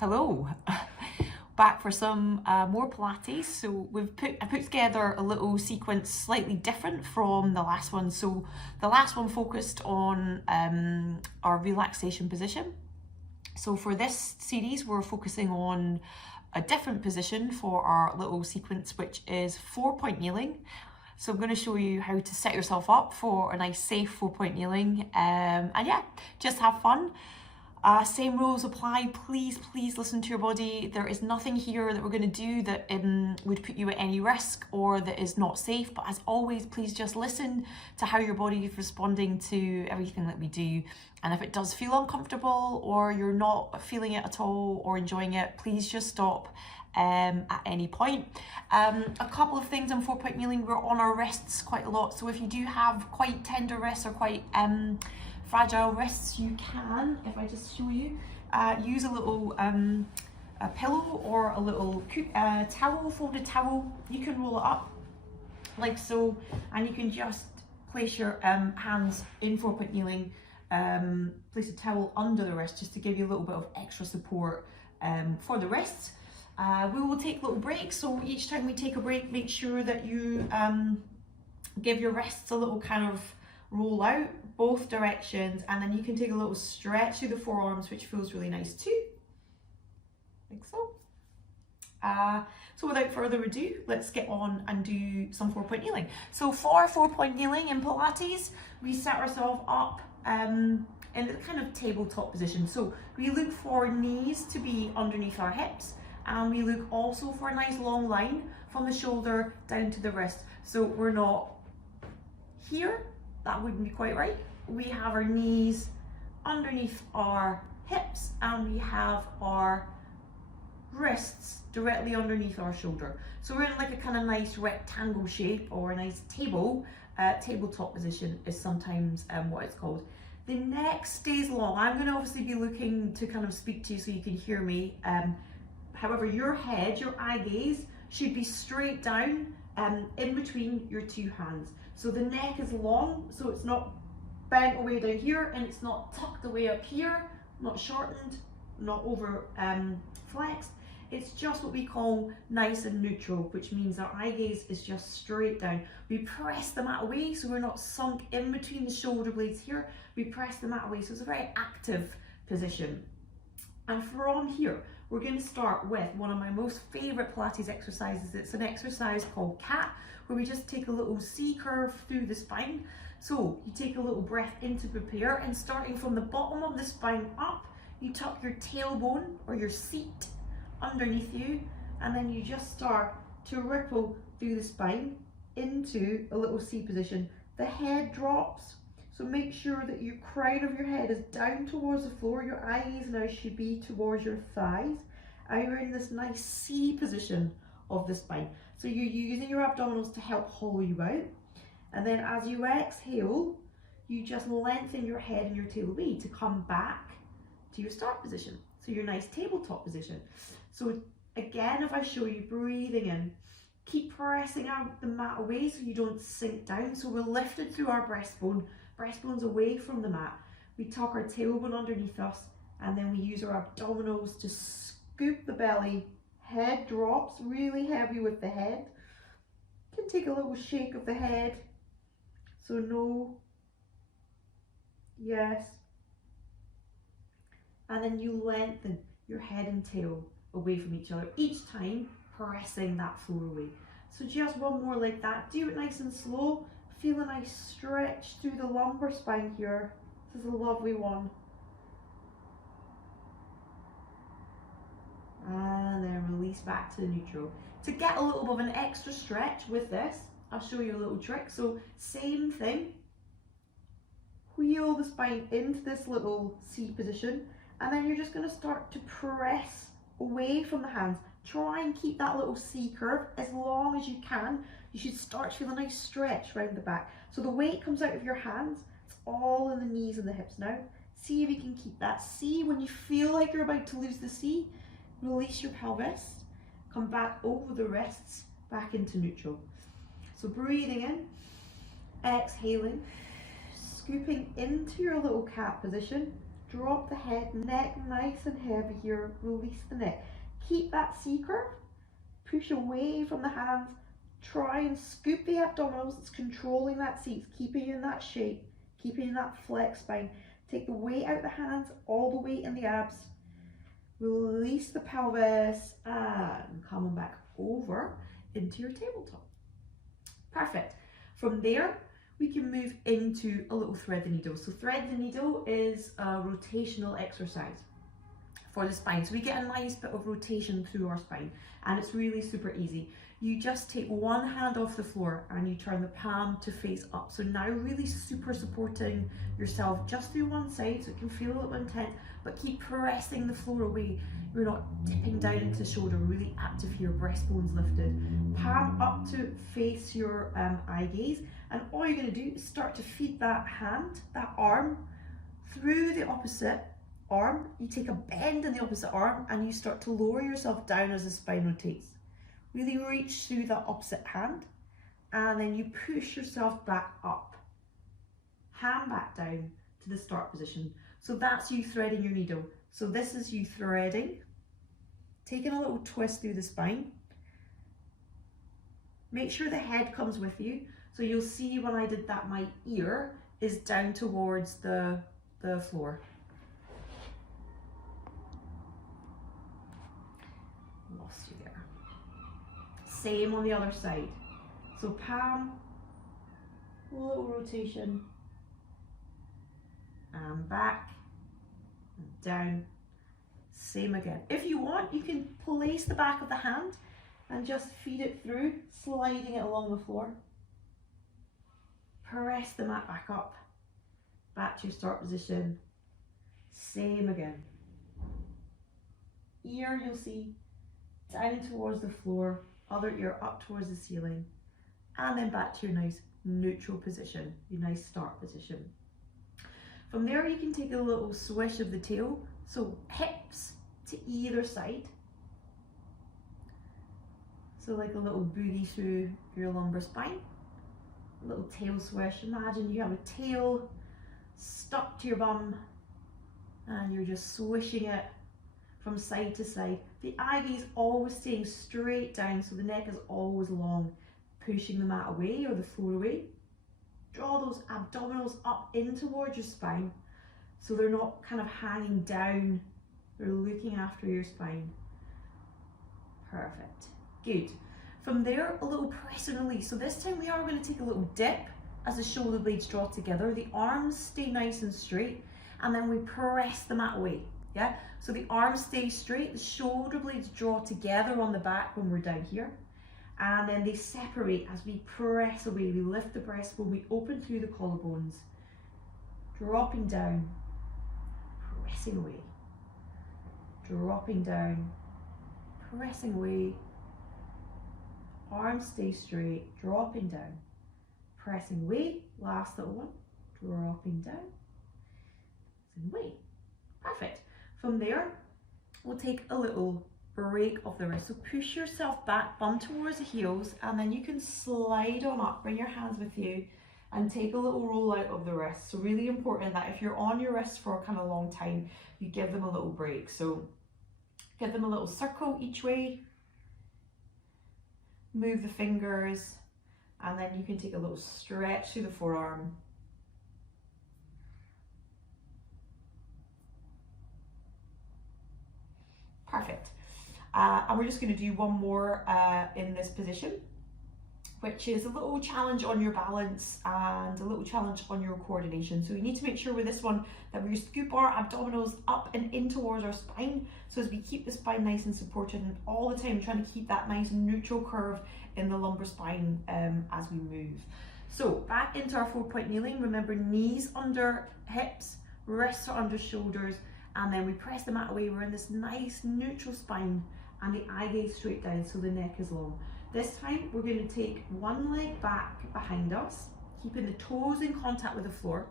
Hello, back for some more Pilates. So I put together a little sequence slightly different from the last one. So the last one focused on our relaxation position. So for this series, we're focusing on a different position for our little sequence, which is 4-point kneeling. So I'm going to show you how to set yourself up for a nice safe 4-point kneeling, and yeah, just have fun. Same rules apply. Please listen to your body. There is nothing here that we're going to do that would put you at any risk or that is not safe. But as always, please just listen to how your body is responding to everything that we do. And if it does feel uncomfortable or you're not feeling it at all or enjoying it, please just stop at any point. A couple of things on 4-point kneeling, we're on our wrists quite a lot. So if you do have quite tender wrists or quite fragile wrists, you can, if I just show you, use a little a pillow or a little towel, folded towel. You can roll it up like so, and you can just place your hands in 4-point kneeling, place a towel under the wrist just to give you a little bit of extra support for the wrists. We will take little breaks, so each time we take a break, make sure that you give your wrists a little kind of roll out both directions, and then you can take a little stretch through the forearms, which feels really nice too, like so. So without further ado, let's get on and do some 4-point kneeling. So for 4-point kneeling in Pilates, we set ourselves up in a kind of tabletop position. So we look for knees to be underneath our hips, and we look also for a nice long line from the shoulder down to the wrist. So we're not here, that wouldn't be quite right. We have our knees underneath our hips, and we have our wrists directly underneath our shoulder. So we're in like a kind of nice rectangle shape, or a nice tabletop position is sometimes what it's called. The neck stays long. I'm going to obviously be looking to kind of speak to you so you can hear me. However, your head, your eye gaze should be straight down in between your two hands. So the neck is long, so it's not bent away down here, and it's not tucked away up here, not shortened, not over flexed. It's just what we call nice and neutral, which means our eye gaze is just straight down. We press the mat away, so we're not sunk in between the shoulder blades here. We press the mat away, so it's a very active position. And from here, we're going to start with one of my most favorite Pilates exercises. It's an exercise called cat, where we just take a little C curve through the spine. So you take a little breath in to prepare, and starting from the bottom of the spine up, you tuck your tailbone or your seat underneath you, and then you just start to ripple through the spine into a little C position. The head drops, so make sure that your crown of your head is down towards the floor. Your eyes now should be towards your thighs, and you're in this nice C position of the spine. So you're using your abdominals to help hollow you out, and then as you exhale, you just lengthen your head and your tail away to come back to your start position, so your nice tabletop position. So again, if I show you breathing in, keep pressing out the mat away so you don't sink down. So we're lifted through our breastbone's away from the mat. We tuck our tailbone underneath us, and then we use our abdominals to scoop the belly. Head drops, really heavy with the head. You can take a little shake of the head. So no, yes. And then you lengthen your head and tail away from each other, each time pressing that floor away. So just one more like that. Do it nice and slow. Feel a nice stretch through the lumbar spine here. This is a lovely one. And then release back to the neutral. To get a little bit of an extra stretch with this, I'll show you a little trick. So same thing. Wheel the spine into this little C position, and then you're just going to start to press away from the hands. Try and keep that little C curve as long as you can. You should start to feel a nice stretch around the back. So the weight comes out of your hands. It's all in the knees and the hips now. See if you can keep that C. When you feel like you're about to lose the C, release your pelvis. Come back over the wrists, back into neutral. So breathing in, exhaling, scooping into your little cat position, Drop the head, neck nice and heavy here, release the neck. Keep that C curve, push away from the hands, try and scoop the abdominals, it's controlling that seat, it's keeping you in that shape, keeping that flex spine. Take the weight out of the hands, all the weight in the abs, release the pelvis, and coming back over into your tabletop. Perfect. From there, we can move into a little thread the needle. So thread the needle is a rotational exercise for the spine. So we get a nice bit of rotation through our spine, and it's really super easy. You just take one hand off the floor and you turn the palm to face up. So now really super supporting yourself just through one side, so it can feel a little intense, but keep pressing the floor away. You're not dipping down into the shoulder, really active here, breastbone's lifted. Palm up to face your eye gaze, and all you're going to do is start to feed that hand, that arm, through the opposite arm. You take a bend in the opposite arm and you start to lower yourself down as the spine rotates. Really reach through that opposite hand, and then you push yourself back up. Hand back down to the start position. So that's you threading your needle. So this is you threading, taking a little twist through the spine. Make sure the head comes with you. So you'll see when I did that, my ear is down towards the floor. Lost you there. Same on the other side. So palm, little rotation, and back, and down, same again. If you want, you can place the back of the hand and just feed it through, sliding it along the floor. Press the mat back up, back to your start position, same again. Ear, you'll see, down towards the floor, other ear up towards the ceiling, and then back to your nice neutral position, your nice start position. From there, you can take a little swish of the tail, so hips to either side. So like a little boogie through your lumbar spine, a little tail swish. Imagine you have a tail stuck to your bum and you're just swishing it from side to side. The eye gaze always staying straight down, so the neck is always long, pushing the mat away or the floor away. Draw those abdominals up in towards your spine, so they're not kind of hanging down, they're looking after your spine. Perfect, good. From there, a little press and release. So this time we are going to take a little dip as the shoulder blades draw together. The arms stay nice and straight, and then we press the mat away. Yeah, so the arms stay straight, the shoulder blades draw together on the back when we're down here, and then they separate as we press away. We lift the breastbone, we open through the collarbones, dropping down, pressing away, dropping down, pressing away, arms stay straight, dropping down, pressing away, last little one, dropping down, pressing away. Perfect. From there, we'll take a little break of the wrist. So push yourself back, bum towards the heels, and then you can slide on up, bring your hands with you, and take a little roll out of the wrist. So really important that if you're on your wrist for a kind of long time, you give them a little break. So give them a little circle each way, move the fingers, and then you can take a little stretch through the forearm. Perfect. And we're just going to do one more in this position, which is a little challenge on your balance and a little challenge on your coordination. So we need to make sure with this one that we scoop our abdominals up and in towards our spine, so as we keep the spine nice and supported, and all the time trying to keep that nice neutral curve in the lumbar spine as we move. So back into our 4-point kneeling. Remember, knees under hips, wrists are under shoulders, and then we press the mat away. We're in this nice neutral spine, and the eye gaze straight down, so the neck is long. This time we're going to take one leg back behind us, keeping the toes in contact with the floor,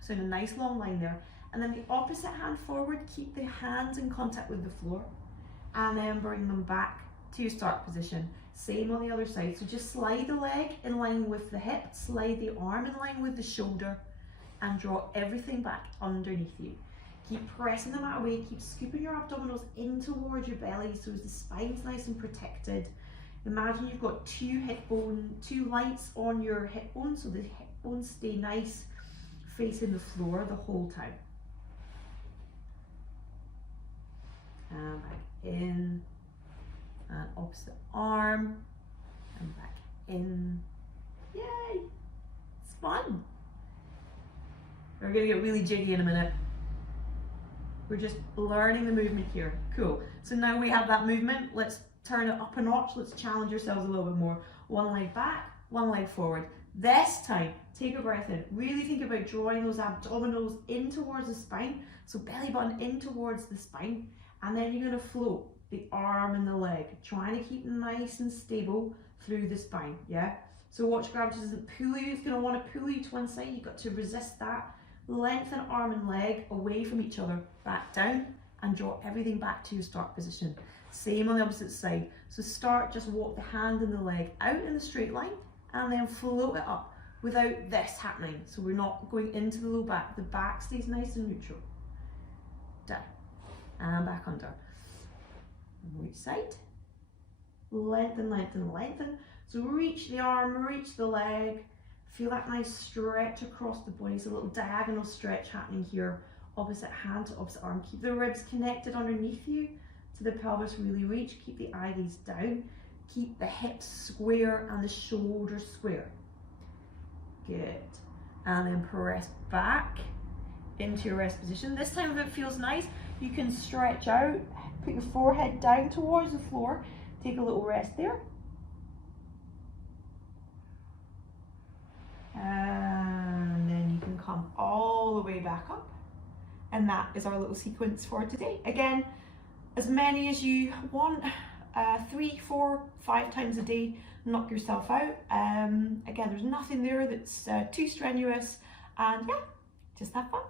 so in a nice long line there, and then the opposite hand forward, keep the hands in contact with the floor, and then bring them back to your start position. Same on the other side. So just slide the leg in line with the hip, slide the arm in line with the shoulder, and draw everything back underneath you. Keep pressing the mat away, keep scooping your abdominals in towards your belly so as the spine's nice and protected. Imagine you've got two lights on your hip bones, so the hip bones stay nice facing the floor the whole time. And back in, and opposite arm, and back in. Yay! It's fun. We're gonna get really jiggy in a minute. We're just learning the movement here. Cool. So now we have that movement. Let's turn it up a notch. Let's challenge ourselves a little bit more. One leg back, one leg forward. This time, take a breath in. Really think about drawing those abdominals in towards the spine. So belly button in towards the spine. And then you're going to float the arm and the leg, trying to keep them nice and stable through the spine. Yeah. So watch gravity doesn't pull you. It's going to want to pull you to one side. You've got to resist that. Lengthen arm and leg away from each other, back down, and draw everything back to your start position. Same on the opposite side. So start, just walk the hand and the leg out in the straight line, and then float it up without this happening. So we're not going into the low back. The back stays nice and neutral. Down, and back under. Which side? Lengthen, lengthen, lengthen. So reach the arm, reach the leg. Feel that nice stretch across the body. So a little diagonal stretch happening here. Opposite hand to opposite arm. Keep the ribs connected underneath you to the pelvis, really reach. Keep the eye gaze down. Keep the hips square and the shoulders square. Good. And then press back into your rest position. This time if it feels nice, you can stretch out. Put your forehead down towards the floor. Take a little rest there. And then you can come all the way back up. And that is our little sequence for today. Again, as many as you want, 3, 4, 5 times a day, knock yourself out. Again, there's nothing there that's too strenuous, and yeah, just have fun.